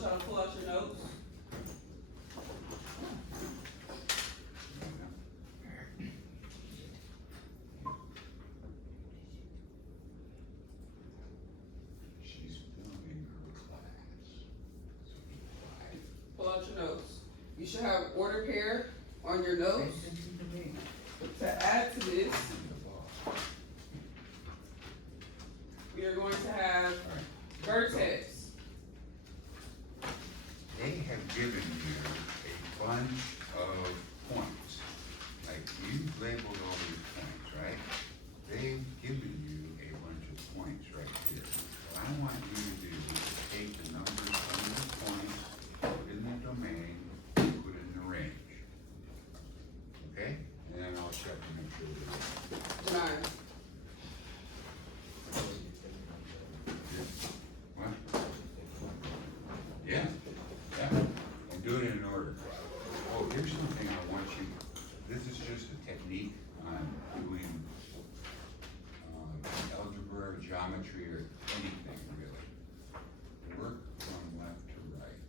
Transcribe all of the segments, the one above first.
want y'all to pull out your notes. She's filming her class. Pull out your notes. You should have order pair on your notes. To add to this, we are going to have vertex. They have given you a bunch of points. Like you labeled all these points, right? They've given you a bunch of points right here. What I want you to do is take the numbers on the points, put it in the domain, put it in the range. Okay? And then I'll check to make sure that Nine. what? Yeah, yeah, and do it in order. Oh, here's something I want you, this is just a technique on doing, algebra, geometry, or anything really. Work from left to right,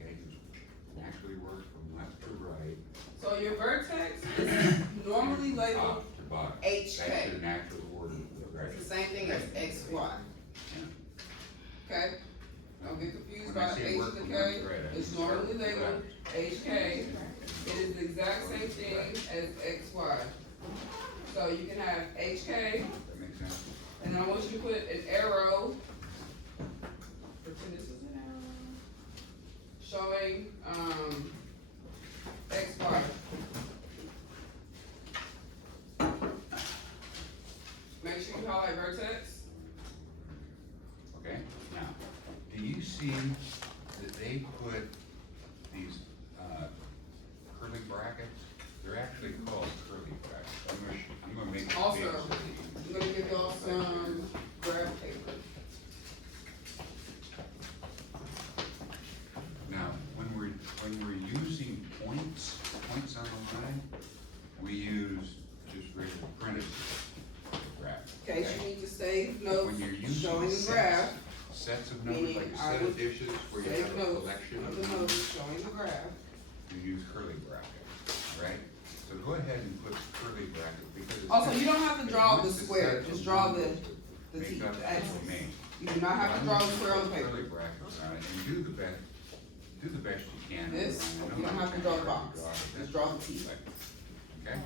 okay? Just actually work from left to right, So your vertex is normally labeled top to bottom. HK. That's the natural order of It's progression. the same thing as X, Y. Okay? Don't get confused When I by say H work to from K. left to right, I It's mean normally start from labeled HK. It is the exact same thing as XY. So you can have HK, That makes sense? and then I want you to put an arrow. Pretend this is an arrow. Showing, XY. Make sure you highlight vertex. Okay, now, do you see that they put these, curly brackets? They're actually called curly brackets. I'm gonna make it big Also, so that you I'm gonna give y'all some graph paper. Now, when we're using points on the line, we use just regular printed graph. In case you need to save notes When you're using showing the sets, graph, sets of numbers, meaning like a I set would of dishes where you save have a notes collection of of the numbers, notes showing the graph. you use curly brackets, right? So go ahead and put curly brackets because it's. Also, you don't have to draw the it's a square, set just of draw numbers the that T, make up the the axis. domain. You do not have to draw the square on the paper. Curly brackets on it and do the best you can. This, I know you don't have to it's draw the hard box. to draw, but Just that's draw the what T. it's like. Okay?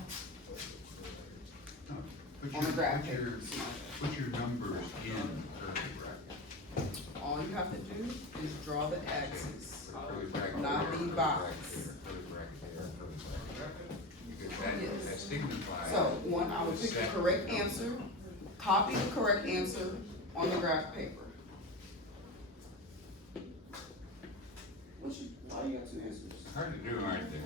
No, put On the your- graph put your- paper. Put your numbers in curly brackets. All you have to do is draw the axis. Put a curly bracket Not there, the curly box. bracket there, curly bracket there, curly bracket there. Because that signifies. So, one, I would pick the set correct numbers. answer, copy the correct answer on the graph paper. Why you got two answers? Hard to do, aren't they?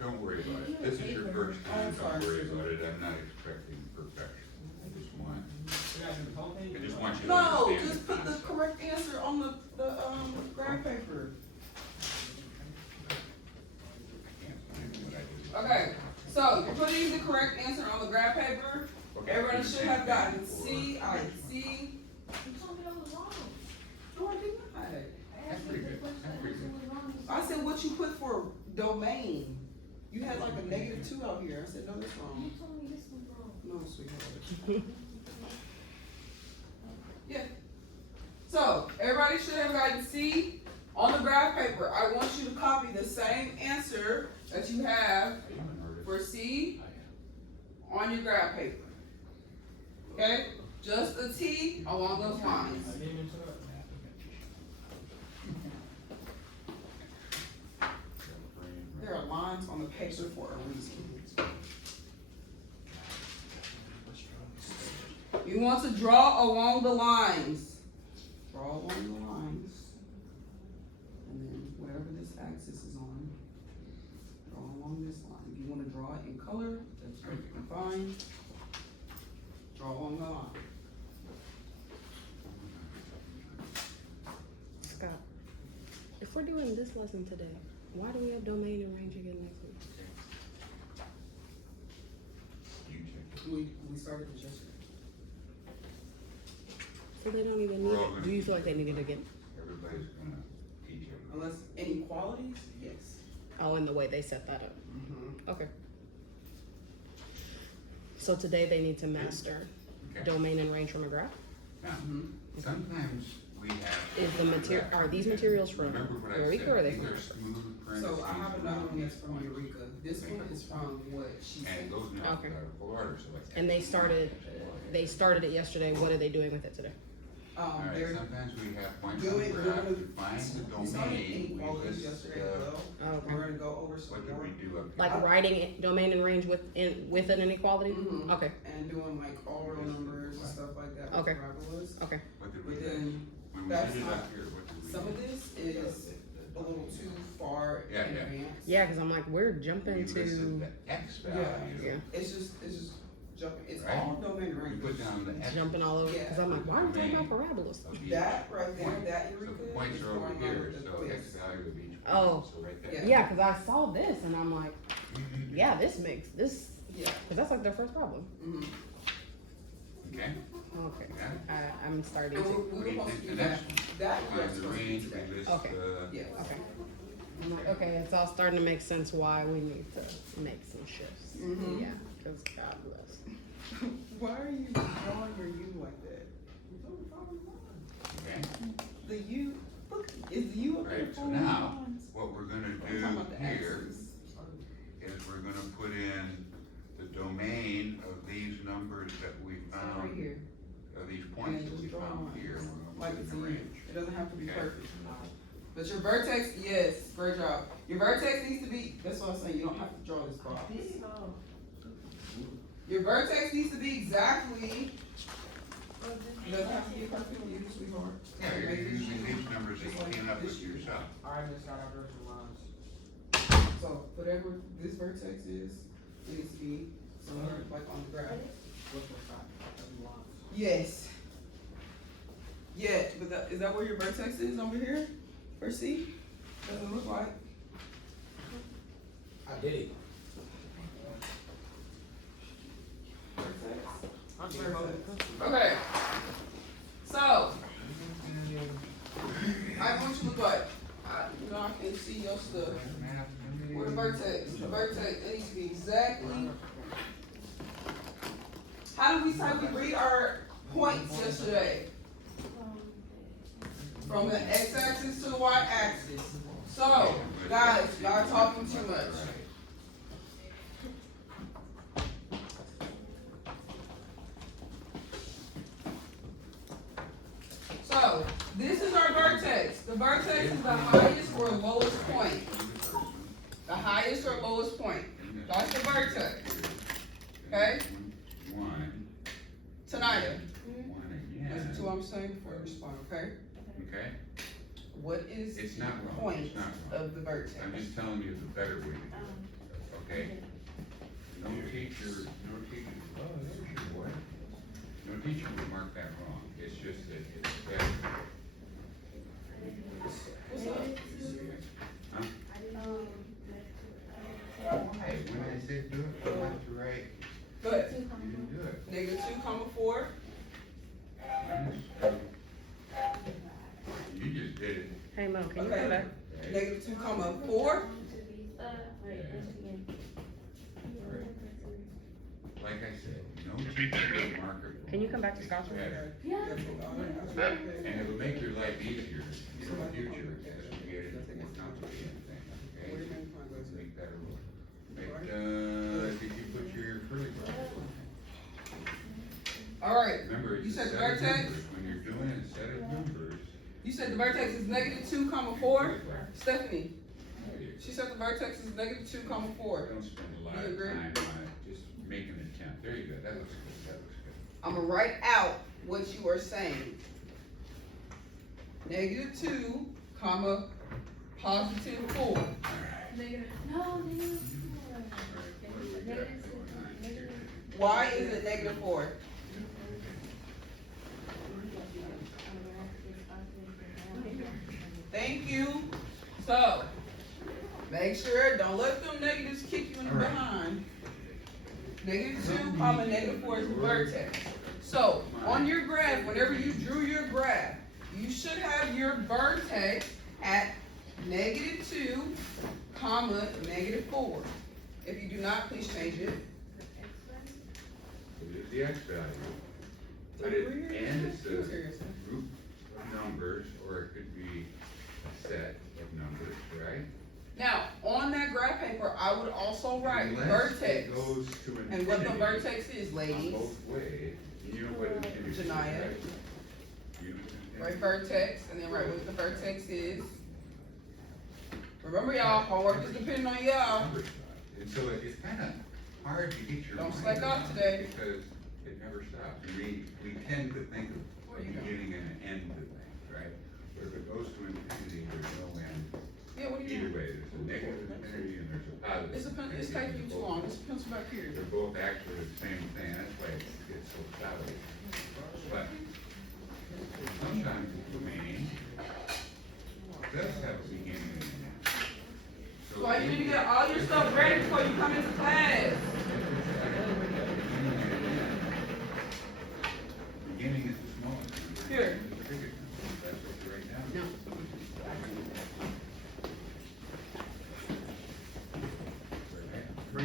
Don't worry about it. This is your first time, don't worry about it. I'm not expecting perfection. I just want you to No, understand just put the concept. correct answer on the graph paper. I can't find what I did. Okay, so you're putting the correct answer on the graph paper. Okay, Everyone do the should same have thing gotten for C, I the next one. C. You told me that was wrong. No, I did not. That's pretty good. That's pretty good. I said what you put for domain. You had like a -2 out here. I said, no, that's You wrong. told me this was wrong. No, sweetheart. Yeah. So, everybody should have gotten C on the graph paper. I want you to copy the same answer that you have Are you an artist? for C on your graph paper. Okay? Just a T along those lines. There are lines on the paper for a reason. You want to draw along the lines. Draw along the lines. And then whatever this axis is on, draw along this line. If you want to draw it in color, that's perfectly fine. Draw along the line. Scott, if we're doing this lesson today, why do we have domain and range again next week? You check it. We started this yesterday. So they don't even need We're all it. gonna Do you be feel like they here. need it again? Everybody everybody's gonna teach everybody. Unless inequalities, yes. Oh, and the way they set that up. Mm-hmm. Okay. So today they need to master Okay. domain and range from a graph? Now, Mm-hmm. sometimes we have. Is the material, are these materials from Remember what I Eureka said, or are they these from? are smooth parentheses. So I have another one that's from around these Eureka. This one is from what she points. And said. those in Okay. alphabetical order, so like. And they started it yesterday. What are they doing with it today? Alright, They're sometimes we have points doing, on the we're graph, gonna, define the we saw domain, inequalities we list, yesterday as well. Oh, okay. We're gonna go over some what did more. we do up here? Like writing it, domain and range with an inequality? Mhm. Okay, And doing like all real numbers and stuff like that Okay. with parabolas. okay. What did we But do? then When we that's did it not- up here, what did we do? some of this is a little too far in Yeah, yeah. advance. Yeah, because I'm like, we're We jumping listed to the X Yeah. value. Yeah. It's just jumping, it's Right. all domain We ranges. put down the X. jumping all over. Because I'm like, why are we talking about parabolas? of each That right there, point. that So Eureka the points is are over going here, over the so quiz. X value of each point, Oh. so right there. Yeah. Yeah, because I saw this and I'm like, yeah, this makes this, Yeah. because that's like their first problem. Mhm. Okay, Okay, Yeah. I'm starting And to. we What do were you supposed think to the do that. next one? That we're find the supposed to do range, today. we list Okay. the. Yes. Okay. I'm like, okay, it's all starting to make sense why we need to make some shifts. Mhm. Yeah, because God bless. Why are you drawing your U like that? Okay, The U, look, is the U up there? Right, so following now- lines? what we're gonna I'm talking about do the here axis. is we're gonna put in the domain of these numbers that we Right found, here, of these and points then that just we draw found lines, here, and we're like gonna it's put a in the U. range. It doesn't have to be Okay. perfect. But your vertex, yes, great job. Your vertex needs to be, that's what I'm saying, you don't have to draw this box. Your vertex needs to be exactly, it doesn't have to be a perfect U, sweetheart. Yeah, you're Make it using U. these numbers that you came up with yourself. I just got our vertical lines. So whatever this vertex is, it needs to be somewhere like on the graph. What's the fact? Lines. Yes. Yeah, but that, is that where your vertex is over here? For C? Doesn't look like. I did it. Vertex. Okay. So, I want you to look like, you know, I can see your stuff. Where the vertex, it needs to be exactly. How did we say we read our points yesterday? From the x-axis to the y-axis. So, guys, y'all talking too much. So, this is our vertex. The vertex is the highest or lowest point. The highest or lowest point. That's the vertex. Okay? One, Tanaya, one listen to again, what I'm saying before you respond, okay? okay? What is It's the not wrong, point it's not wrong. of the vertex? I'm just telling you the better way to do it, okay? No teacher, oh, there's your boy. No teacher would mark that wrong, it's just that it's better. What's up? Huh? Why? When I said do it, you have to write, Good. you didn't do it. -2, You just did it. Hey Mo, can you Okay. come back? -2, -4. Like I said, no teacher would mark it. Can you come back to Scotland? Better. And it'll make your life easier in the future as we get into more complicated things, okay? Make that a rule. Did you put your curly bracket? Alright, Remember, You it's a said set of vertex? numbers, when you're doing a set of numbers. you said the vertex is -2, 4. Stephanie, she said the vertex is -2, 4. Don't spend a lot You of agree? time on it, just make an attempt, there you go, that looks good, that looks good. I'ma write out what you are saying. -2, +4. Why is it -4? Thank you. So, make sure, don't let them negatives kick you in the behind. -2, -4 is the vertex. So, on your graph, whenever you drew your graph, you should have your vertex at -2, comma, -4. If you do not, please change it. It is the X value. But it, and it's a group of numbers, or it could be a set of numbers, right? Now, on that graph paper, I would also write Unless vertex. it goes to infinity. And what the vertex is, ladies. Both ways, you know what infinity is, Janiyah. right? You know Write infinity? vertex, and then write what the vertex is. Remember y'all, homework is depending on y'all. Number stuff. And so it's kinda hard to get your Don't mind slack off around today. because it never stops. And we tend to think of Where a you going? beginning and an end to things, right? But if it goes to infinity, there's no end. Yeah, what are you Either doing? way, there's a negative infinity and there's a positive. It's taking you too long, it's a pencil back here. They're both actually the same thing, that's why it gets so cloudy. But sometimes the domain does have a beginning and an end. So why you need to get all your stuff ready before you come into class. Beginning is the smallest number. Here. End is the biggest number. That's what you write down. No.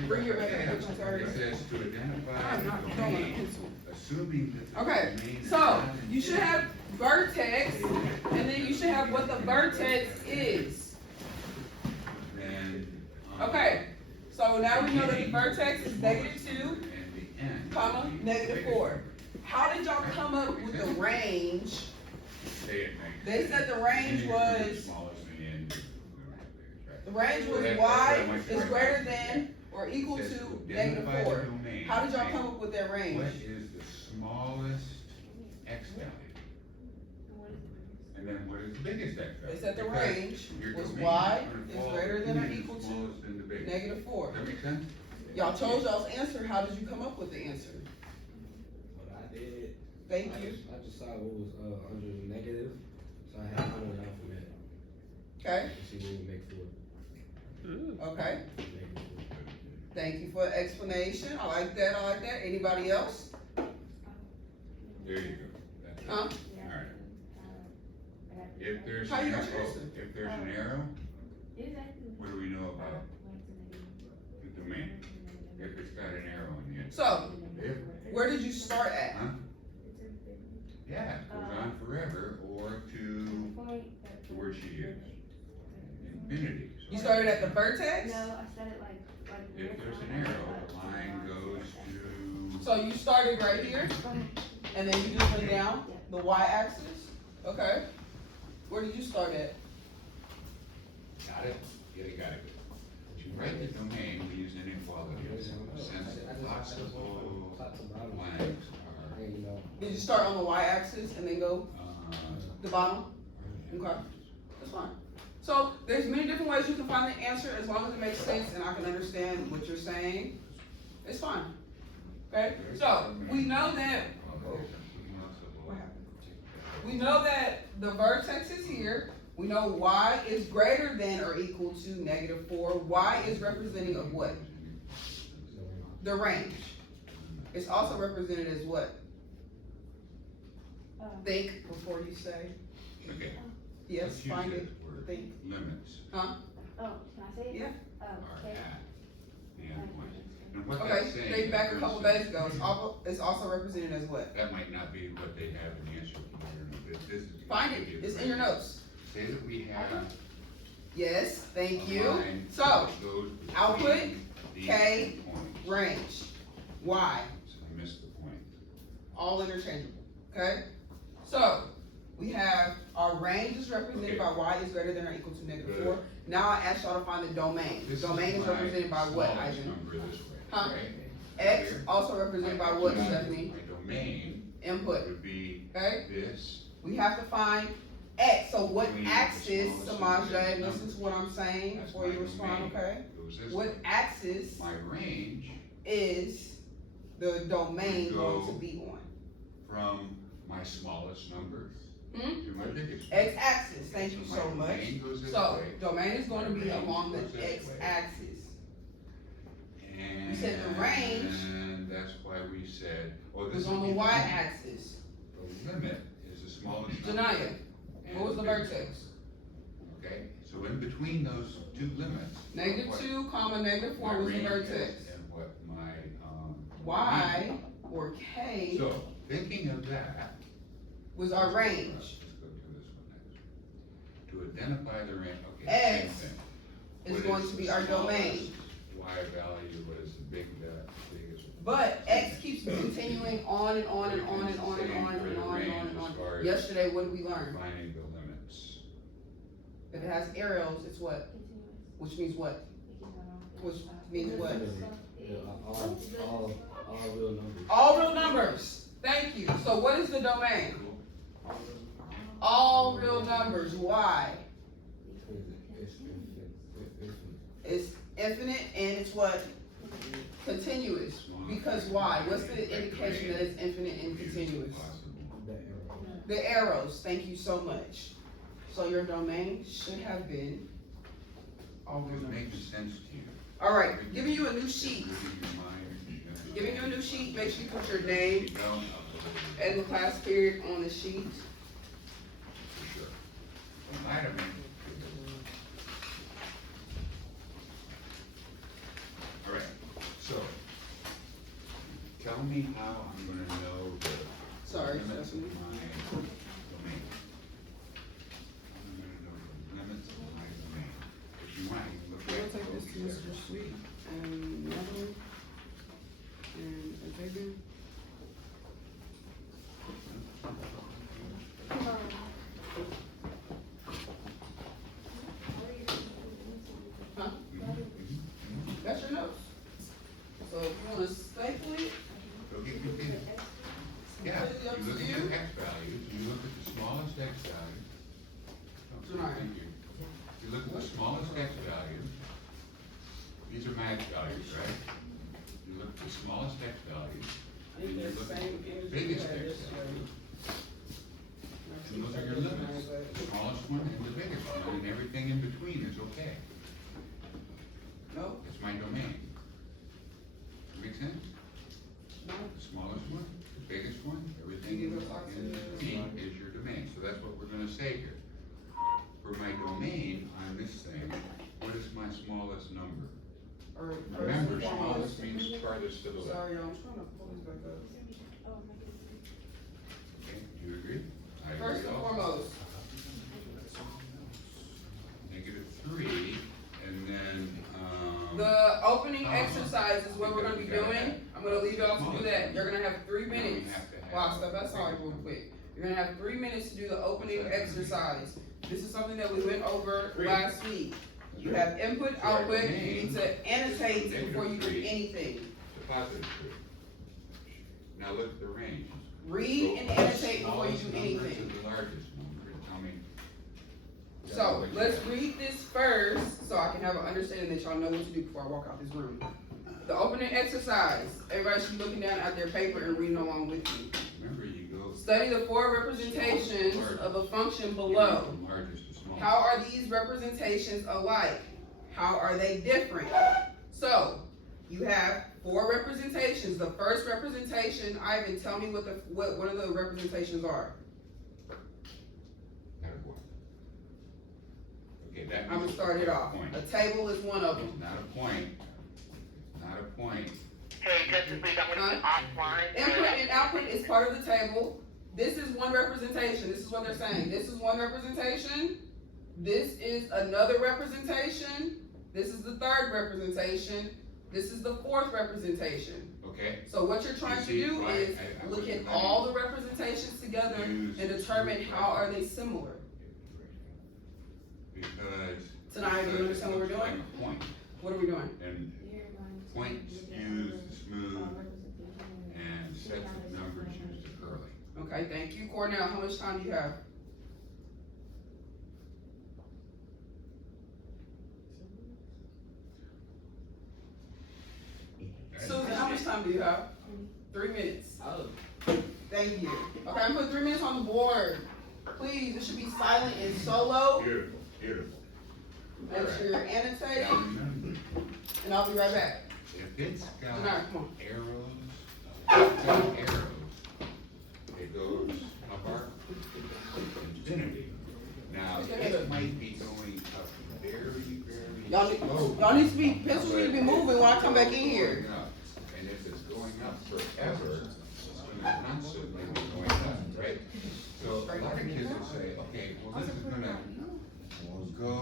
Bring your Yeah, pencil, sorry. it says to identify I'm not the throwing a domain, pencil. assuming that the Okay, domain is so not you should have vertex, and then you should have what the vertex is. And, Okay, so now we know that the vertex is -2, And the end. comma, would be the biggest -4. number. How did y'all come up with the range? Say it next. They said the range Beginning is was, the smallest and the end is the biggest, the right? range was That's y what I is went greater to. than or equal Says to identify the -4. domain. How did y'all come up with that range? What is the smallest x value? And then what is the biggest x value? They said the Because range your was domain y gonna is fall greater than or between the equal to smallest and the biggest. -4. Does that make sense? Y'all chose y'all's answer, how did you come up with the answer? What I did, Thank I you, just saw what was under the negative, so I had to find out from that okay, and see what would make for okay, negative. thank you for the explanation, I like that, anybody else? There you go. That's it. Huh? Alright. If there's How an you got your arrow, answer? if there's an arrow, what do we know about the domain? If it's got an arrow in the end. So, If, where did you start at? huh? Yeah, it goes on forever or to where she is. Infinity. So You started at the vertex? No, I said it like. If there's an arrow, the line goes to, So you started right here, and then you just went down the y-axis, okay? Where did you start at? got it? Yeah, you got it. To write the domain, we use inequalities. Since possible lines I didn't know. Did you start on the y-axis and then go are, the bottom? Okay, that's fine. So, there's many different ways you can find the answer, as long as it makes sense and I can understand what you're saying, it's fine. Okay, so, we know that, what happened? We know that the vertex is here, we know y is greater than or equal to -4, y is representing of what? The range. It's also represented as what? Think before you say, Okay. yes, Let's use find this it, word. think, Limits huh? Oh, can I say it? Yeah. Oh, are okay. at the end point. And what Okay, that's saying. think back a for couple instance, days ago, it's also represented as what? That might not be what they have in the answer. This is. Find it, it's in your notes. Say that we have. Yes, thank a you. line So, that goes between output, these K, points. range, y, I missed the point. all interchangeable, okay? So, we have our range is represented by y is greater than or equal to -4. Now I asked y'all to find the domain. This Domain is my represented by what, smallest Ivan? number this way, Huh? right? X Here. also represented by what, My Stephanie? domain Input, would be okay? this. We have to find X, so what Between the axis, smallest Samaje, and the listen to what I'm saying That's before my you respond, domain. okay? Goes this What way. axis My range is the domain going to Go. be on? from my smallest number Hmm? to my biggest. X axis, thank you So so my much. domain goes this So, way, domain is going to be My range along the goes this X way. axis. and. You said the range And that's why we said, well, this Is is. on the Y axis. The limit is the smallest number. Janiyah, What was the vertex? Okay, so in between those two limits. what -2, comma, -4 my was the range is vertex. And what my, Y or K So, thinking of that. was our range. Let's go to this one next. To identify the range, okay, X same thing. Is What going to be our the smallest domain. Y value, what is the biggest? But X keeps continuing on and on and on and on and on and on and on and on. Yesterday, what did we learn? Defining the limits. If it has arrows, it's what? Continuous. Which means what? It keeps going on. Which means what? Yeah, all real numbers. All real numbers. Thank you. So what is the domain? All real numbers. Why? It's infinite and it's what? Continuous. Because why? What's the indication that it's infinite and continuous? The arrows. Thank you so much. So your domain should have been all real It's numbers. making sense to you. All right, giving you a new sheet. Reading your mind. Giving you a new sheet. Make sure you put your name You don't, and the class period on the sheet. for sure. Item. All right, so, tell me how I'm gonna know the Sorry, limits of Stephanie. my domain. I'm gonna know the limits of my domain. If you want, you can look We'll at. take this to Mr. Sweet and Natalie and Xavier. Huh? That's your notes. So if you wanna staple it, Don't get confused. Yeah, Completely up you to look at you. your X values, you look at the smallest X value. Oh, Tonight. thank you. You look at the smallest X values. These are max values, right? You look at the smallest X values, and you look at the biggest X value. And those are your limits, the smallest one and the biggest one, and everything in between is okay. Nope, It's my domain. Make sense? no, The smallest one, the biggest one, everything You in go talk to between is your domain, so that's what we're gonna say here. For my domain on this thing, what is my smallest number? or. Remember, first and smallest foremost- means farthest to the left, Sorry, y'all, I'm trying to pull this back up. okay, do you agree? I agree First and also. foremost, -3, and then, the opening exercise is what we're gonna be doing. I'm gonna leave y'all to do that. You're gonna have 3 minutes. Wow, step outside real quick. You're gonna have 3 minutes to do the opening exercise. This is something that we went over last week. You have input, output, you need to annotate before you do anything. the positive 3. Now look at the range. Read and Go from the annotate before you smallest do number anything. To the largest number, tell me. So, let's read this first, so I can have an understanding that y'all know what to do before I walk out this room. The opening exercise, everybody should be looking down at their paper and reading along with me. Remember, you go. Study the 4 representations of a function below. From largest to smallest. How are these representations alike? How are they different? So, you have 4 representations. The first representation, Ivan, tell me what of the representations are. Out of what? Okay, that. I'm gonna start it off. Point. A table is one of them. It's not a point. Not a point. Hey, Justice League, I'm gonna be offline. Input and output is part of the table. This is one representation. This is what they're saying. This is one representation. This is another representation. This is the third representation. This is the fourth representation. Okay? So what you're trying to You see, do right, is I look at wasn't all the representations together and determine how are they similar. Because. Tonight, do you understand what we're It's like doing? a point, What are we doing? and points use the smooth, and sets of numbers use the curly. Okay, thank you. Cornell, how much time do you have? Susan, how much time do you have? 3 minutes. Oh, Thank you. Okay, I'm putting 3 minutes on the board. Please, it should be silent and solo. Beautiful, beautiful. Make sure you're Now annotating, remember, and I'll be right back. if it's got Janai, come on. arrows, it goes apart. Infinity, Now, it might be going up very, very Y'all slowly. need to be, pencils need to be moving when I come back in here. Going up. And if it's going up forever, it's gonna constantly be going up, right? So a lot of kids will say, okay, well, this is gonna go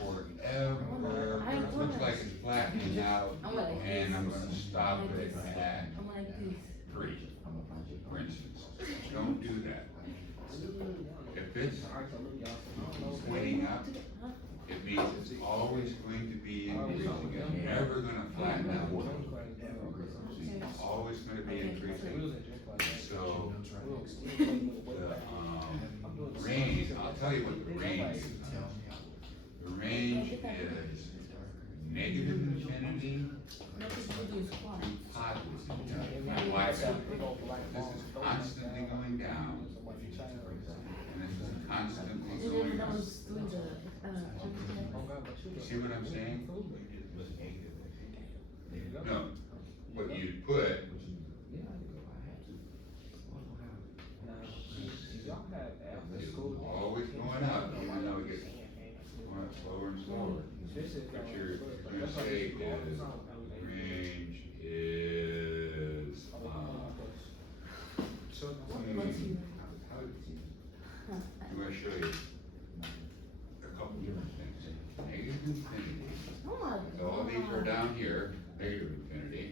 forever, it looks like it's flattening out, and I'm gonna stop it at three, for instance. Don't do that. If it's pointing up, it means it's always going to be increasing, it's never gonna flatten out. It's always gonna be increasing. So, the range, I'll tell you what the range is. The range is negative infinity to positive infinity. Now, why is that? This is constantly going down, and this is constantly going up. You see what I'm saying? No, what you put, is always going up, even though it gets going up slower and slower. But you're gonna say is, range is, I'm gonna show you a couple different things. Negative infinity, so all these are down here, negative infinity,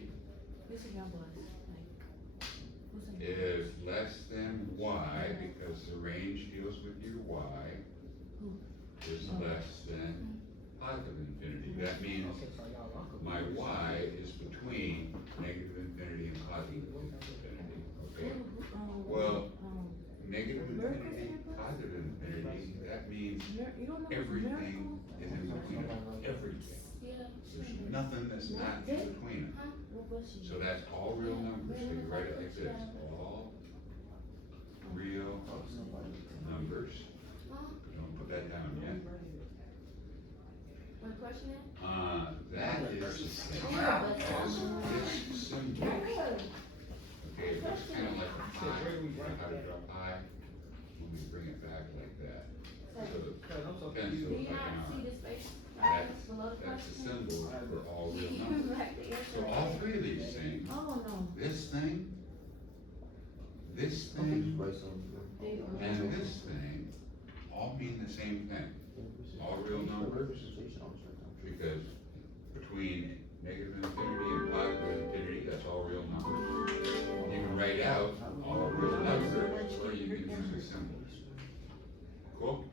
is less than y, because the range deals with your y, is less than positive infinity. That means my y is between negative infinity and positive infinity, okay? Well, negative infinity, positive infinity, that means everything is in between them, everything. There's nothing that's not in between them. So that's all real numbers, so you write it like this, all real numbers. Don't put that down yet. That is the same as this symbol. Okay, it looks kind of like a pie. You know how to draw a pie? When we bring it back like that. So the pencil is like an arm. That's a symbol for all real numbers. So all three of these things, this thing, and this thing, all mean the same thing. All real numbers, because between negative infinity and positive infinity, that's all real numbers. You can write out all real numbers, or you can use the symbols. Cool?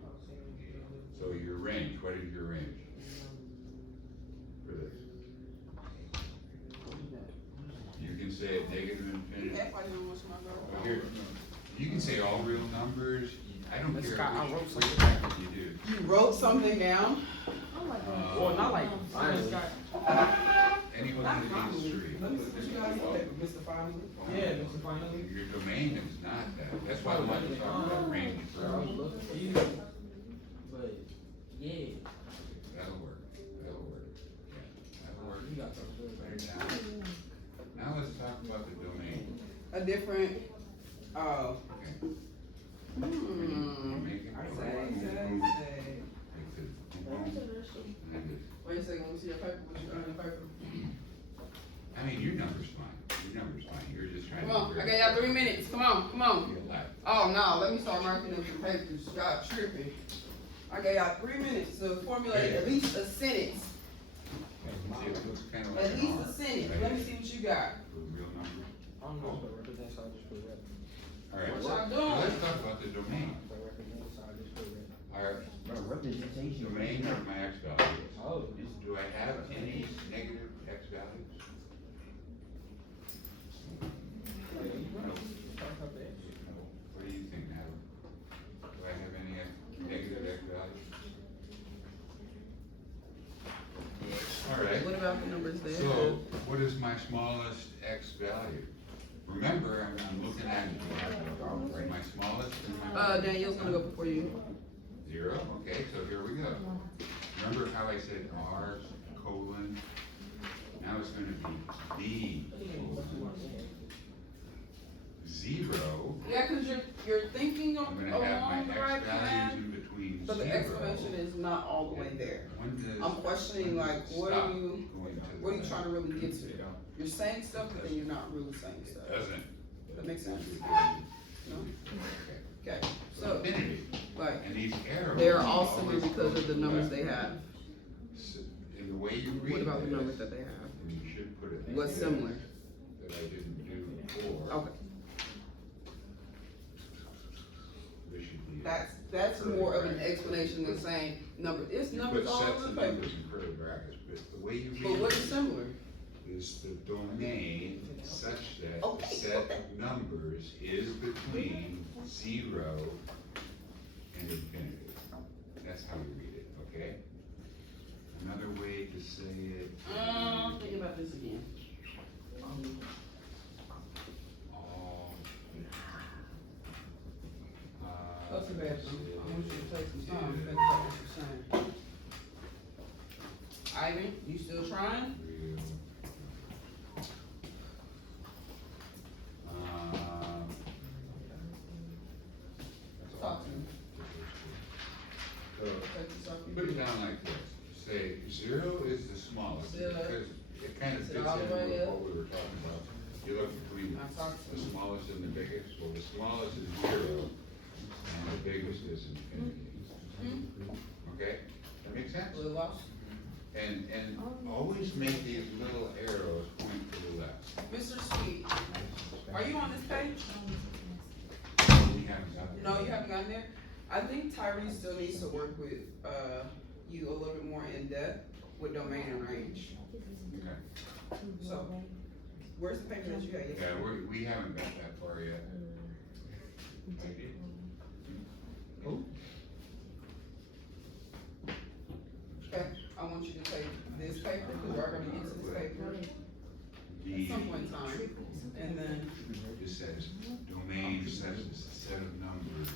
So your range, what is your range for this? You can say it negative infinity. Well, here, you can say all real numbers. I don't care which bracket you do. You wrote something down? Well, not like, finally. Any one of these three. Mr. Finally? Yeah, Mr. Finally. Your domain is not that. That's why I wanted to talk about range I was first. looking for you, but, yeah. That'll work. That'll work. Yeah, that'll work. You got something good. Right now. Now let's talk about the domain. A different, Okay. Make it go, Say. and then Wait a second, let me see your paper, what you got in the paper? I mean, your number's fine. Your number's fine. You're just trying to. Come on, I got y'all 3 minutes, come on, come on. Feel like. Oh, no, let me start marking up some papers, y'all tripping. I got y'all 3 minutes to formulate at least a sentence, See, it looks kind of like. at an least R, a sentence, right? let me see what you got. For a real number. I don't know what represents, so I just put red. All right. What y'all Now doing? let's talk about the domain. What represents, so I just put red. Our Representation. domain of my x values. Oh. Do I have any negative x values? What do you think, Natalie? Do I have any negative x values? All right. What about the numbers there? So, what is my smallest x value? Remember, I'm looking at my smallest and my. Danielle's gonna go before you. 0, okay, so here we go. Remember how I said R colon? Now it's gonna be B colon. 0, Yeah, cause you're thinking I'm gonna have along my the right x path, values in between but the 0 not all the way there. When does? I'm questioning, when like, does it what stop are you, going to what are you the trying to left? really get to? You're saying stuff, but then you're not really saying It stuff. doesn't. That makes sense? No? Okay. Okay, so, Infinity, like, and these arrows. they're all similar always because go of the to numbers left. they have. In the way you read What about the this, numbers that they have? then you should put it. What's like similar? this, That I didn't do before. Okay, This should be. that's more of an explanation than saying it's You numbers put all sets over of the paper. numbers in curly brackets, but the way you read. But what is this similar? Is the domain such that Okay, the set of numbers is between 0 and infinity. That's how you read it, okay? Another way to say it. Think about this again. All. Go to the bathroom. I want you to take some time, think about what you're saying. Ivan, you still trying? Real. That's all. Talk to me. So, Take this off your put it down like this, say 0 is the smallest, Sit up. because it kind of Sit fits all the in way with up. what we were talking about. You look between Now talk to the me. smallest and the biggest, well, the smallest is 0, and the biggest is infinity. Okay, that makes sense? A little off. And always make these little arrows point to the left. Mr. Sweet, are you on this page? We haven't got there. No, you haven't gotten there? I think Tyree still needs to work with, you a little bit more in depth with domain and range. Okay, So, where's the paper that you had yesterday? yeah, we haven't got that far yet. I did. Okay, I want you to take this paper, because we're gonna use this paper at some point in time. And then, It says domain says it's a set of numbers,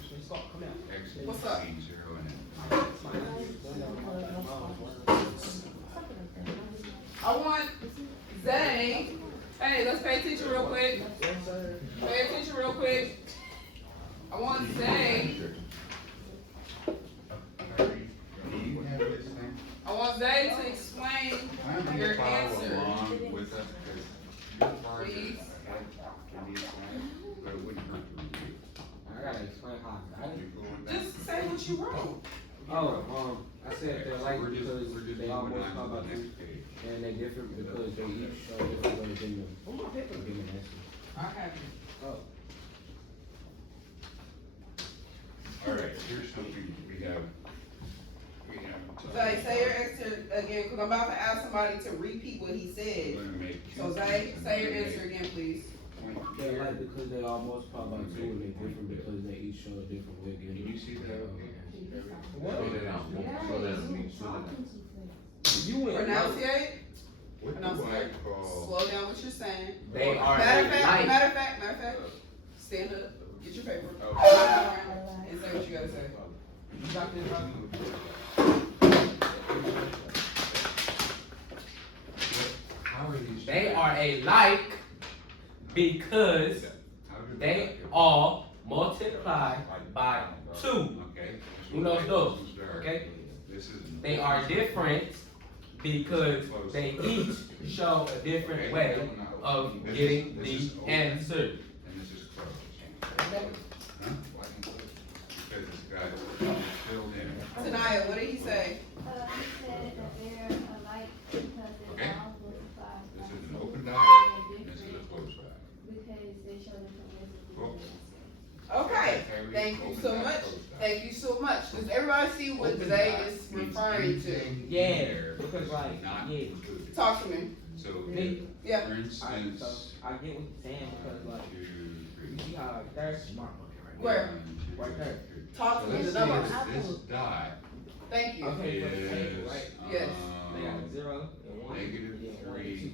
x is What's up? between 0 and infinity. I want Zay, hey, let's pay attention real quick. Pay attention real quick. I want Zay, Do you have this thing? I want Zay to explain Why don't your you follow answer. along with us, because you're farther Please. ahead, can you explain? But it wouldn't hurt to review. I gotta explain how I got it. You go with that? Just say what you wrote. Oh, I said they're So like we're just because they all moving both on talk to about the two, next page. and they different because they each show different ways in them. Give me an answer. I have you. Oh. All right, here's something we have. Zay, say your answer again, because I'm about to ask somebody to repeat what he We're said. gonna make. So Zay, say your answer again, please. They're like because they all multiply by two and they're different because they each show a different way of Can getting you see that? You went. Pronunciate, What do Pronunciate. I call? slow down what you're saying. They are Matter of a fact, light. matter of fact, stand up, get your paper, Okay. and say what you gotta say. You got this, Robbie? How are these? They are alike because How do they all multiply by 2. Okay. Unos dos, okay? This is. They are different because they each show a different way of getting the answer. And this is closed. Huh? Because it's got filled in. Tanaya, what did he say? He said that they're alike because they Okay. all multiply This by is an two. open They're doc, and this is a different closed doc. because they show different ways of Cool. doing it. Okay, Tyree, thank you open so doc, much, closed doc. thank you so much. Does everybody see what Open Zay doc is means referring to? anything Yeah, there because like, not yeah. included. Talk to me. So, Me. Yeah. for Alright, instance, so I get what you're saying because like, 2, you 3. see how like there's Where? 1, 2, Right there. 3. Talk So to me, let's the say numbers. this dot Thank you. Okay, but the is, table, right? Yes. They got a 0 and 1. negative and then 1 and 3, 2.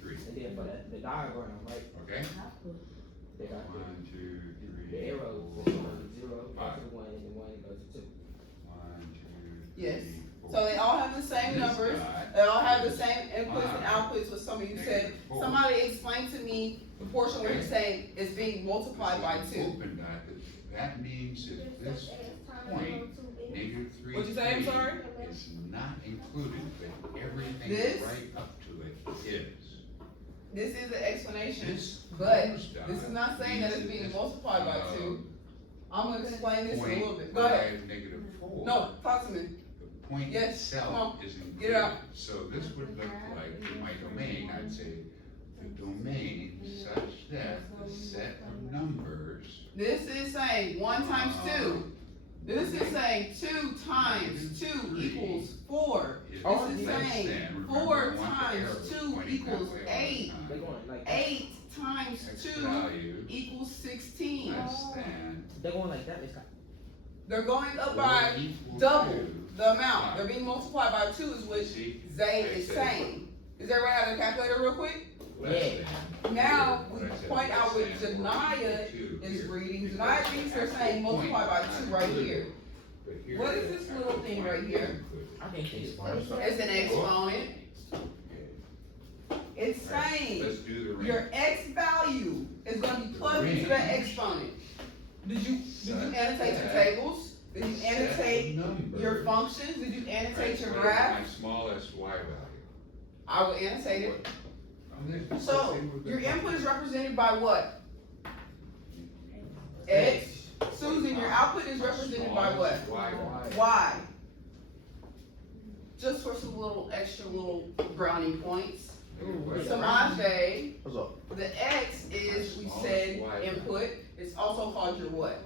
3. And then for the diagram, right? Okay? They got 1, 2, 3. the arrows, 4, the 0 goes Five. to the 1 and the 1 goes to 2. 1, 2, 3, Yes. 4. So they all have the same This numbers, dot they all have the same inputs and Five. outputs, what some of you said. Negative 4. Somebody explain to me the portion where you're saying it's being multiplied by This is 2. an open dot. That means if this point, negative 3, What'd you say? I'm 3 sorry? included, but everything This? right up to it is. This is the explanation, This but goes down. this is not saying that it's being These- multiplied by two. I'm gonna explain this in a Point little bit. Go ahead. 5 negative 4. No, talk to me. The point Yes, come itself on, is included. get it out. So this would look like, in my domain, I'd say, the domain such that the set of numbers. This is saying 1 times 2. This is saying 2 times 2 equals 4. Is This is less saying than, remember, 4 I want the times arrows 2 pointing equals that way all the 8. time. They're going like, 8 times X 2 value equals 16. less than. they're going like that, Miss Scott. They're going up or by equal double to the amount. They're being multiplied by 2 is what See? Zay I is said saying. Is everybody have a calculator real quick? less than. Now, What we I said, point out less what than or Janaya equal to is here. reading. Because Janaya the thinks they're actual saying multiply by point is 2 not right included. here. But here What the is this actual little thing point right is here? included. I can't see it. It's an exponent. It's Right, saying let's do the ring. your x value is gonna be plugged into that Range. exponent. Did you Such annotate your that tables? Did you set of annotate numbers, your functions? Did you right, annotate your what is graph? My smallest y value. I will annotate it. Let's So, say we're your gonna- input is represented by what? X. Susan, your output is represented by what? Smallest y value. Y. Just for some little extra little brownie points. Samaj, What's up? the X is, we said, input. It's also called your what?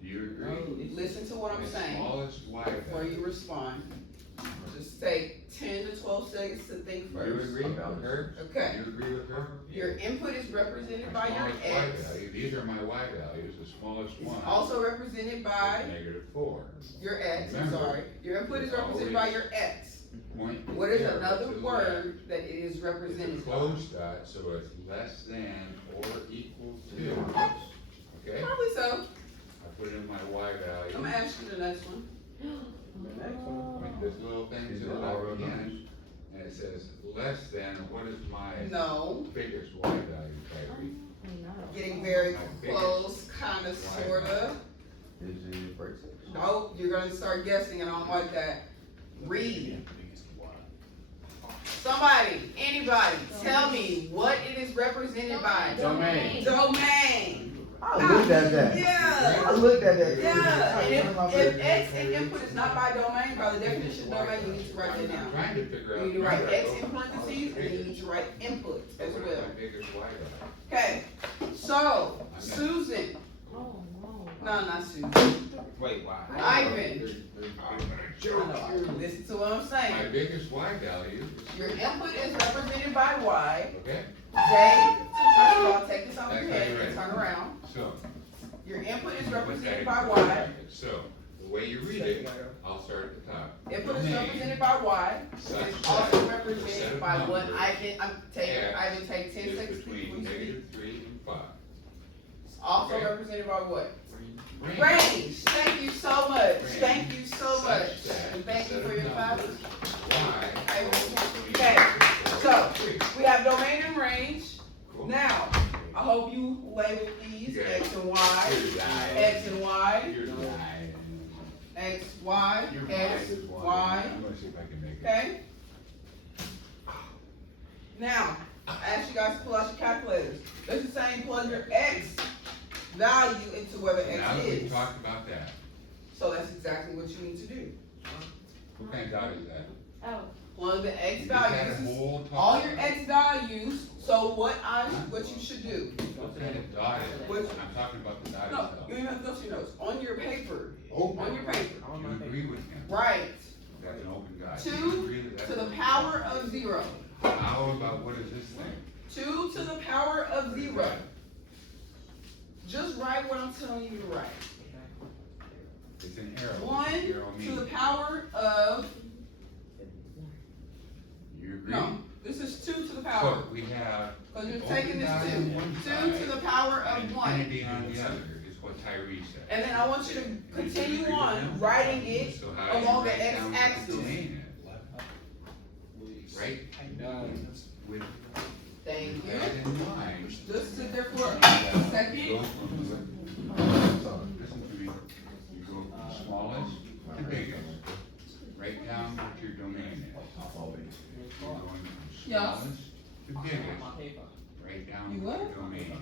Do you agree? Listen to what I'm The saying smallest y before value. you respond. Just take 10 to 12 seconds to think You first. agree with her? Okay. You agree with her? Your input is represented by My your smallest y X. value, these are my y values, the smallest It's one also represented by is -4. your X, I'm Remember, sorry. Your input is represented by your X. Point What is arrow another to the word that it is left. represented by? Close dot, so it's less than or equal to, okay? Probably so. I put in my y value. I'm gonna ask you the next one. Like this little thing to the left again, and it says less than, what is my No, biggest y value, Kyrie? getting very My biggest close, kinda, y sorta. value. Nope, you're gonna start guessing and I don't like that. Read. Somebody, anybody, tell me what it is represented by. Domain. Domain. I looked at that. Yeah. I looked at that. Yeah, and if X in input is not by domain, by the definition of domain, you need to write that I'm down. trying to figure out. You need to write remember, I X told in you my parentheses, and then you biggest- need to write input as what is well. my biggest y value? Okay, so, Susan, Oh, no. no, not Susan, Wait, why? Ivan, I'm gonna choke. listen to what I'm My saying. biggest y value is. Your input is represented by Y. Okay, J, first of all, take this off your That's how head you and write. turn around. so. Your input is put that represented in by Y. brackets. So, the way you read it, I'll start at the top. Input is Domain represented by Y. such It's that also the set represented of by what numbers I can, X I can take 10 is seconds to between please speak. -3 and 5. It's also Okay. represented by what? Range Range. Thank you so much. Range Thank you so such much. that And thank the you set for of your numbers classes. Y Okay. goes between Okay. -4 So, and 3. We have domain and range. Cool. Now, I hope you label these Okay. X and Y, Here's I. X and Y, Here's I. X, Y, Your X, mind is wide. Y. I'm gonna see if I can make it. Okay? Now, I ask you guys to pull out your calculators. This is saying plug your X value into whether So X now that we've is. talked about that, So that's exactly what you need to do. what kind of dot is that? Oh, Plug the X You just had value. a This is whole talk all your about it. X values. So what you should do. What kind of dot is it? What- I'm talking about the dot No, itself. you don't have to go to your notes. On your paper. Open. On your paper. You agree with him? Right. That's an open guy. 2 You agree that that's to the an open power guy? of 0. How about what is this thing? 2 to the power of 0. Just write what I'm telling you to write. It's an arrow. 1 Arrow to the means. power of, You agree? no, this is 2 to the power. So we have. Because you're open taking this dot 2. on one 2 side to the power and of 1. infinity on the other is what Tyree said. And then I want you to You continue agree with on him? writing it So how do you along the write down what x-axis. the domain is? Right? With Thank that you. in mind. Just sit there for a You second. go from listen to me, you go from smallest to biggest, write down what your domain Yeah. smallest to biggest, My paper. right down You what what? your domain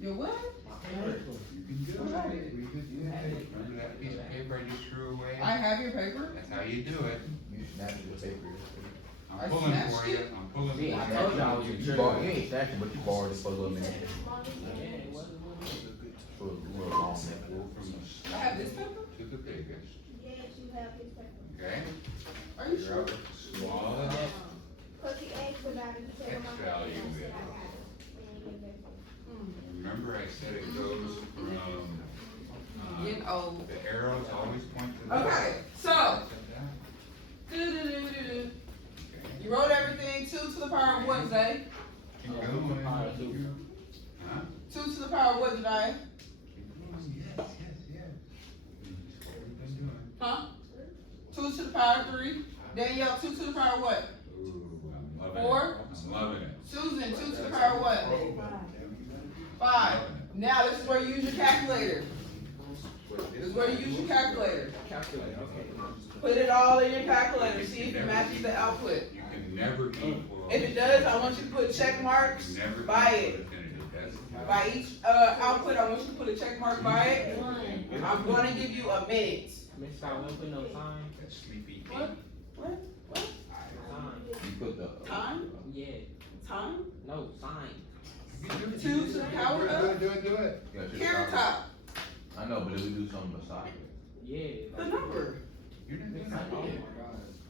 You what? My paper. is. You can do it, we could do that, remember that piece of paper I just threw away? I have your paper. That's how you do it. You snatched the paper. I I'm pulling snatched for you, it? I'm pulling for you. Yeah, I told you I was a You borrowed, you ain't snatched it, but you borrowed it for a little minute. Yeah, it was. For a little long neck. From the I have this paper? to the biggest, Yes, you have his paper. okay? Are you Figure sure? out what the smallest Cause he asked about it, he said, X "Well, my value paper," I is. said, "I got it." And he gave it to me. Remember I said it goes from, Getting old. the arrows always point to the. Okay, so, Okay. do-do-do-do-do. You wrote everything, 2 to the power of what, Zay? Keep Yeah, going. power of two. Huh? 2 to the power of what, Jediah? Keep going, yes. That's what we've been doing. Huh? 2 to the power of 3. Danielle, 2 to the power of what? Ooh, I'm loving it. 4. I'm loving it. Susan, 2 to the power of what? 5. Now this is where you use your calculator. This is where you use your calculator. Calculate, okay. Put it all in your calculator, see if it matches the output. You can never equal. If it does, I want you to put check marks You never by equal it. definitive. That's- By each output, I want you to put a check mark by it. I'm gonna give you a minute. Miss Scott, we don't put no time. That sleepy What? What? Time. You put the. Time? Yeah. Time? No, sign. 2 to the power of Do it. You gotta check carrot the power. top. I know, but if we do something beside it. Yeah. The number. You're not doing Oh that.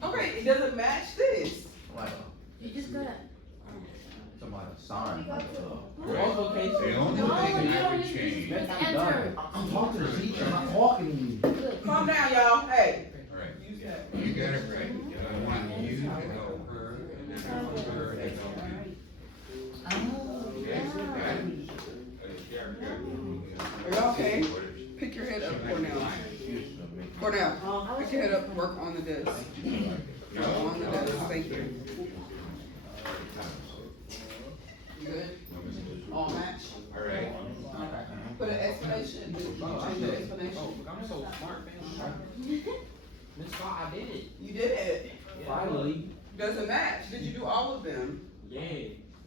my god. Okay, it doesn't match this. Like, You just got. somebody sign. Multiplication. The only No, thing you I don't would need to change. just enter. I'm talking to the teacher, I'm not talking to you. Calm down, y'all. Hey. Right. You got it right. I want you to help her and then I want her to help you. Okay, got it? Are y'all okay? Pick your head up, Cornell. Cornell, pick your head up, work on the desk. Work on the desk, thank you. You good? All match? Alright. Okay. Put an explanation, did you change the explanation? Oh, I'm so smart, man. Miss Scott, I did it. You did it. Finally. Doesn't match. Did you do all of them? Yeah.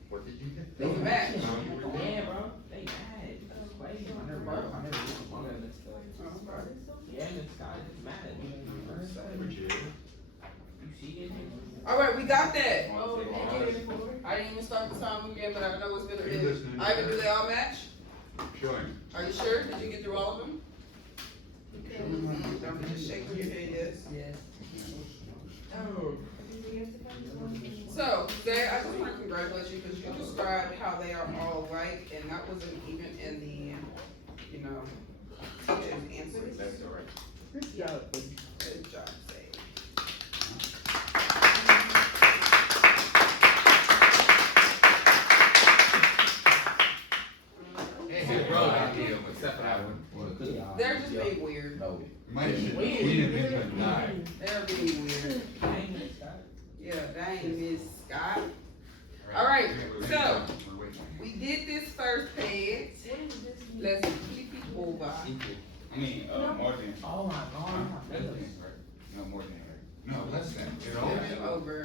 What did you get? Doesn't match. Yeah, bro. They mad. It's crazy. I never did one of this stuff. Yeah, Miss Scott is mad. Which is? You see it? Alright, we got that. I didn't even start the time again, but I know it's been a Are you bit. listening? Ivan, do they all match? Showing. Are you sure? Did you get through all of them? I'm just shaking your head, yes. So, Zay, I just want to congratulate you because you described how they are all right, and that wasn't even in the, you know, teacher's answers. That's alright. Good job, Zay. Hey, bro, idea of Except for that one. Well, it could be. They're just being weird. No. Might should have been a nine. They're being weird. Dang, Miss Scott. Yeah, dang, Miss Scott. Alright, so, we did this first page. Let's flip it over. I mean, more than. Oh my god. No, more than, right? No, less than. It Flip always. it over.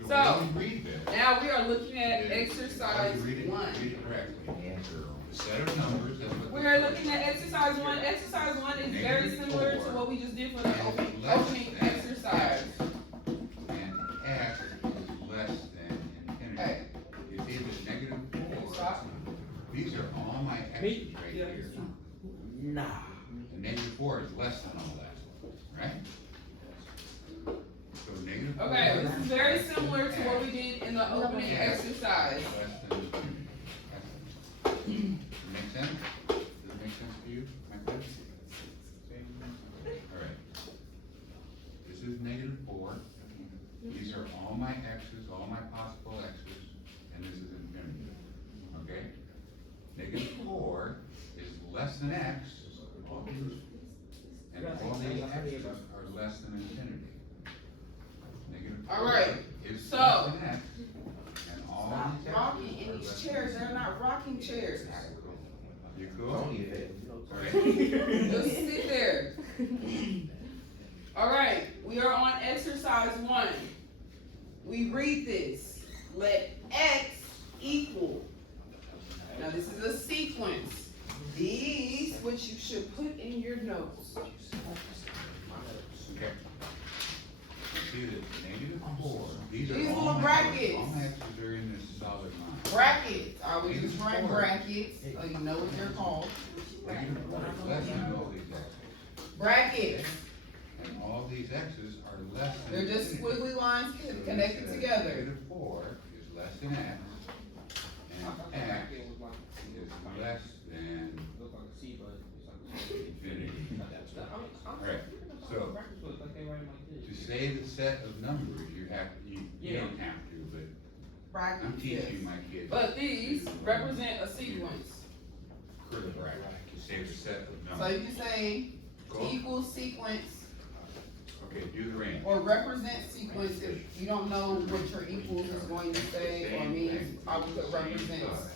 The So, way we read this. Now we are looking at is- exercise read it- 1. Read it correctly. Answer. The set of numbers, that's what. We are looking at exercise 1. Exercise 1 is very similar to what we just did for the opening exercise. And X is less than infinity. Okay. If it is negative four, Stop. these are all my X's right Yeah. here. Nah. And negative 4 is less than all that, right? So negative 4. Okay, this is very similar to what we did in the opening exercise. Less than infinity. Make sense? Does it make sense to you, my friend? Alright. This is negative 4. These are all my X's, all my possible X's, and this is infinity. Okay? Negative 4 is less than X, and all these X's are less than infinity. Negative 4 Alright, is so- less than X, and all Stop these X's rocking in are these less chairs. They're not rocking chairs. You cool? Only if it. Alright. Just sit there. Alright, we are on exercise 1. We read this. let X equal. Now this is a sequence. These, which you should put in your notes. Okay. See the -4, these are These all little brackets. All x's are in this solid line. Brackets, I always just write brackets, so you know what they're called. -4 is less than all these x's. Brackets, And all these x's are less than. they're just infinity. squiggly lines So this connected says together. -4 is less than x, and x is less than Look like a C, but it's like a C. infinity. Alright, so Like they write like to this. say the set of numbers, you don't have to, but I'm Brackets, teaching yes. my kids. But these represent a sequence. Curly bracket, to say the set of So numbers. you can say Go. equal sequence Okay, do the range. or represent sequence. If you don't know what your equals is going to say or means, I would put represents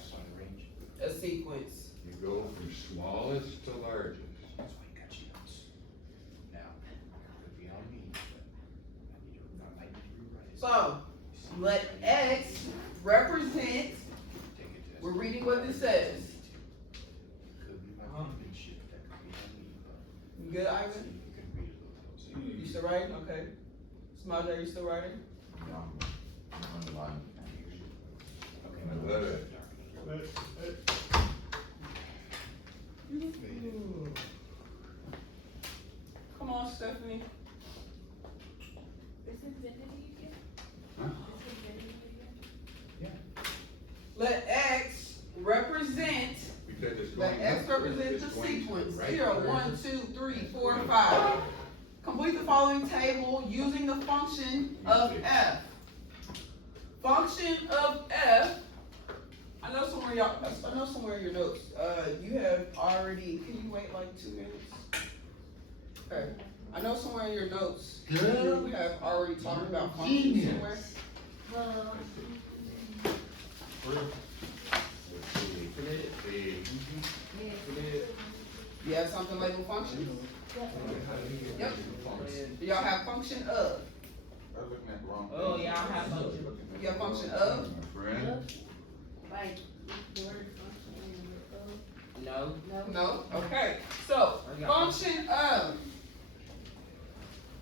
a sequence. You go from smallest to largest. So, let X represent, we're reading what this says. You good, Ivan? You still writing? Okay. Smaja, you still writing? I love it. Come on, Stephanie. Is infinity again? Huh? Is infinity again? Let X represent, Because it's let going X up, represent it's the going sequence. right 0, where 1, it's- 2, 3, 4, 5. Complete the following table using the function of f. Function of f, I know somewhere in your notes, you have already, can you wait like 2 minutes? Okay, I know somewhere in your notes, you have already talked about functions somewhere. Well, You have something labeled functions? Yep. Do y'all have function of? I'm looking at the wrong. Oh, yeah, I have those. You have function of? My friend, like, the word function and No. No? Okay, so, function of.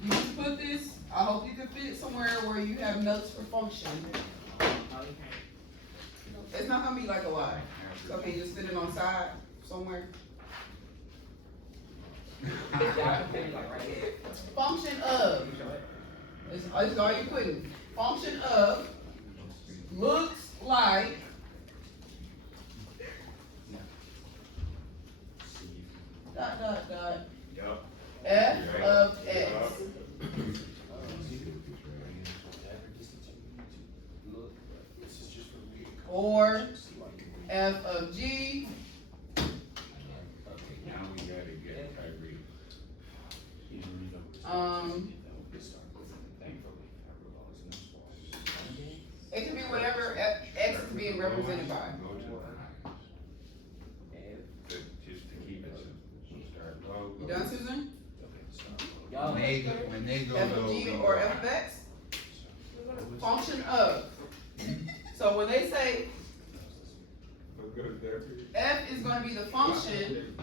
You just put this, I hope you can fit it somewhere where you have notes for function. It's not gonna be like a lie. So can you just fit it on side somewhere? Yeah, I can put it like right here. Function of, it's all you're putting. Function of looks like dot dot dot Yup. f of x or f of g now we gotta get Kyrie. It can be whatever x is being represented by. Go to the highest. Just to keep it simple, start low. You go- done, Susan? When they go F of low. g we or go f of high. x? Function of. So when they say f is gonna be the function,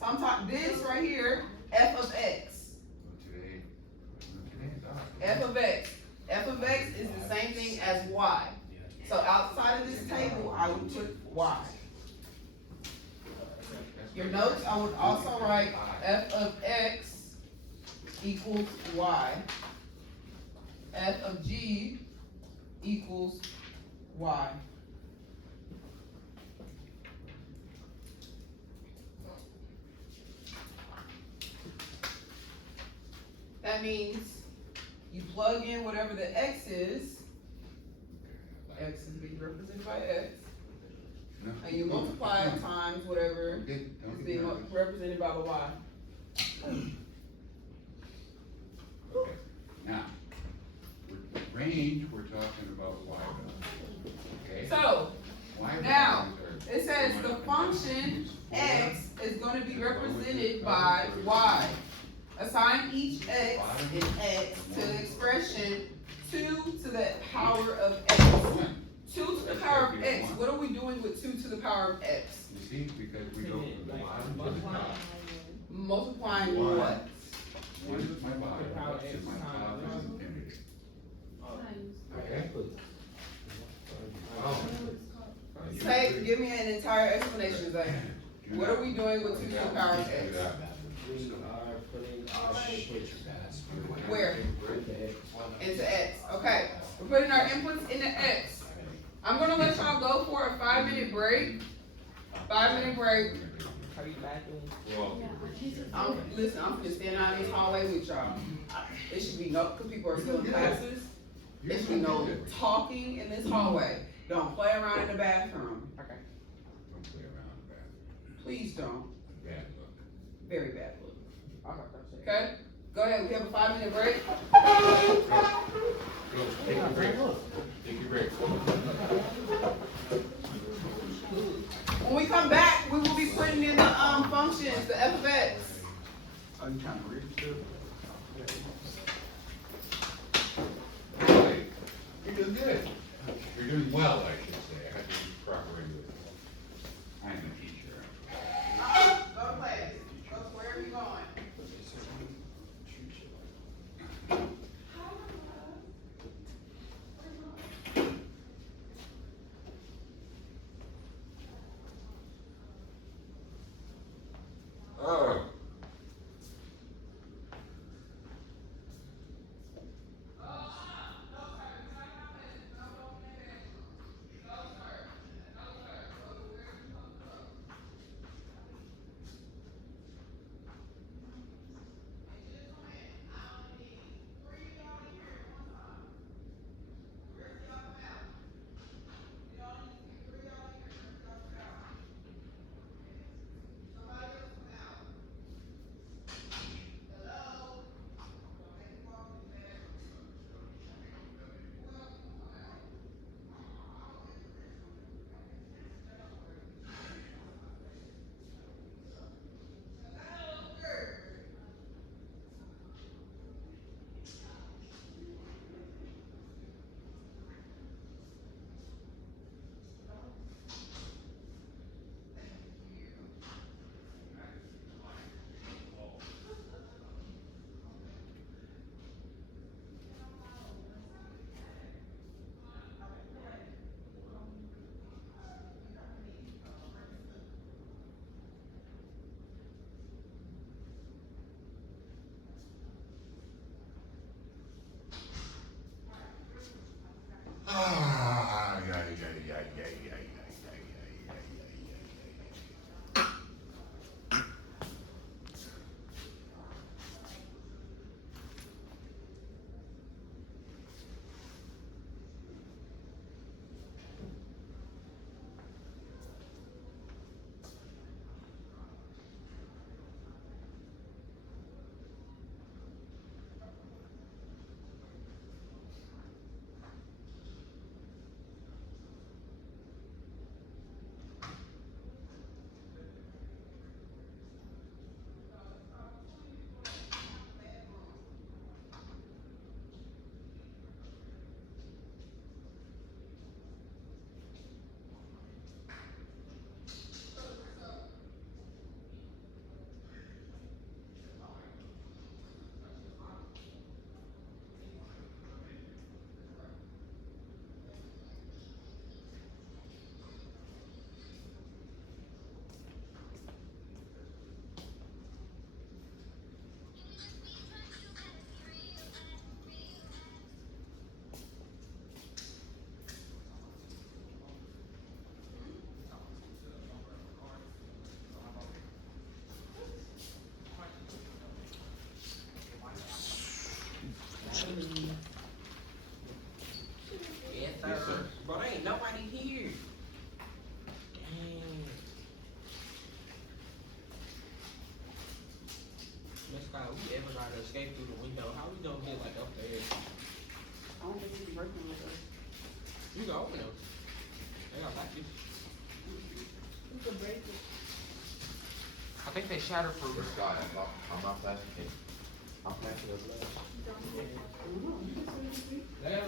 sometimes this right here, f of x. Today's off. F of x. F of x is the same thing as y. So outside of this table, I would put y. Your notes, I would also write f of x equals y. F of g equals y. That means you plug in whatever the x is is being represented by x, No. and you multiply it times whatever Okay, is don't get being nervous. represented by the y. Okay, now, with range, we're talking about y values, okay? So, Y now, values are it says going the from function four x is gonna be represented by y. Assign each x in x to the expression 2 to the power of x. 2 to the power of x. What are we doing with 2 to the power of x? You see, because we go from the Like, bottom to the multiply. top. Multiplying One. what? One is my bottom, The power to x my times top is one. infinity. Okay. Oh. Say, give me an entire explanation, Zay. What are we doing with 2 to the power of x? We are putting our inputs. Where? Into X. Into x. Okay, we're putting our inputs into x. I'm gonna let y'all go for a 5-minute break. 5-minute break. Are you laughing? Listen, I'm gonna stand out in this hallway with y'all. It should be no, cause people are still in classes. It should be no talking in this hallway. Don't play around in the bathroom. Okay. Don't play around with that. Please don't. Bad luck. Very bad look. Okay. Okay? Go ahead, we have a 5-minute break. Take a break. Take your break. When we come back, we will be putting in the functions, the f of x. Are you trying to read it too? You're doing good. You're doing well, I should say. I have to use proper English. I am a teacher. Go to class. Go to wherever you're going. Oh. Ah, yeah, yeah, yeah, yeah, yeah, yeah, yeah, yeah, yeah. Yes, sir. Bro, there ain't nobody here. Dang. Miss Scott, we ever gotta escape through the window? How we gonna get like up there? I don't think you can break them with us. You can open them. They got like this. You could break it. I think they shatterproof. Scott, I'm not plastic. I'm plastic as well. They got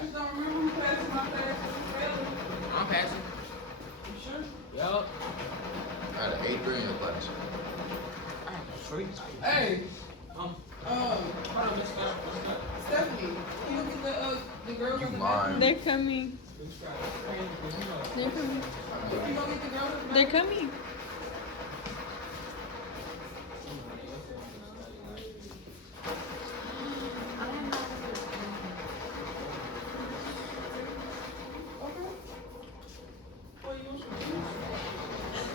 just don't remember who passed my class with the trailer. I'm passing. You sure? Yup. Out of 8th grade class. Sweet. Hey, Hold on, Miss Scott. Stephanie, can you get the girls You on the lying. They're coming. They're coming. You gonna get the girls on the They're coming. Okay. Well, you want some chips?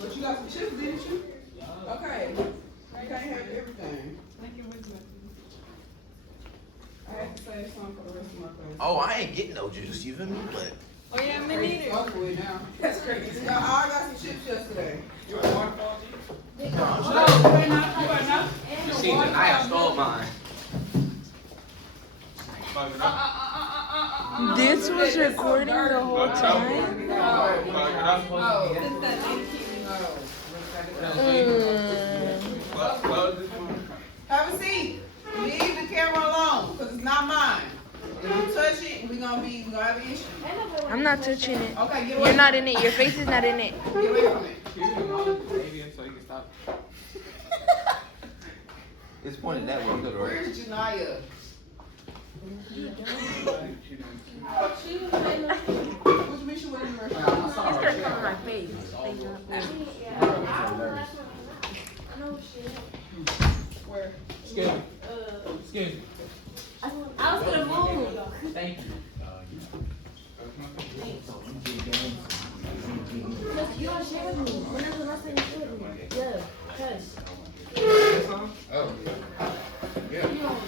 But you got some chips, didn't you? Okay. You can't have everything. I had to save some for the rest of my class. Oh, I ain't getting no juice, you feel me? But Oh yeah, me It's neither. over with now. That's crazy. I got some chips yesterday. You want water bottle? No, you ain't not. You ain't not. You see, I have stole mine. This was recording the whole time. Have a seat. Leave the camera alone, cause it's not mine. If you touch it, we gonna have an issue. I'm not touching it. Okay, get away. You're not in it. Your face is not in it. Get away from it. Can you acknowledge the baby so you can stop? it's pointed that way, though, right? Where's Janaya? What you mean she went in the restroom? It's gonna come on my face. Where? Excuse me. Excuse me. I was gonna move. Thank you. You don't share with me. When was the last time you shared with me? Yeah, cause. Oh. Yeah. You don't.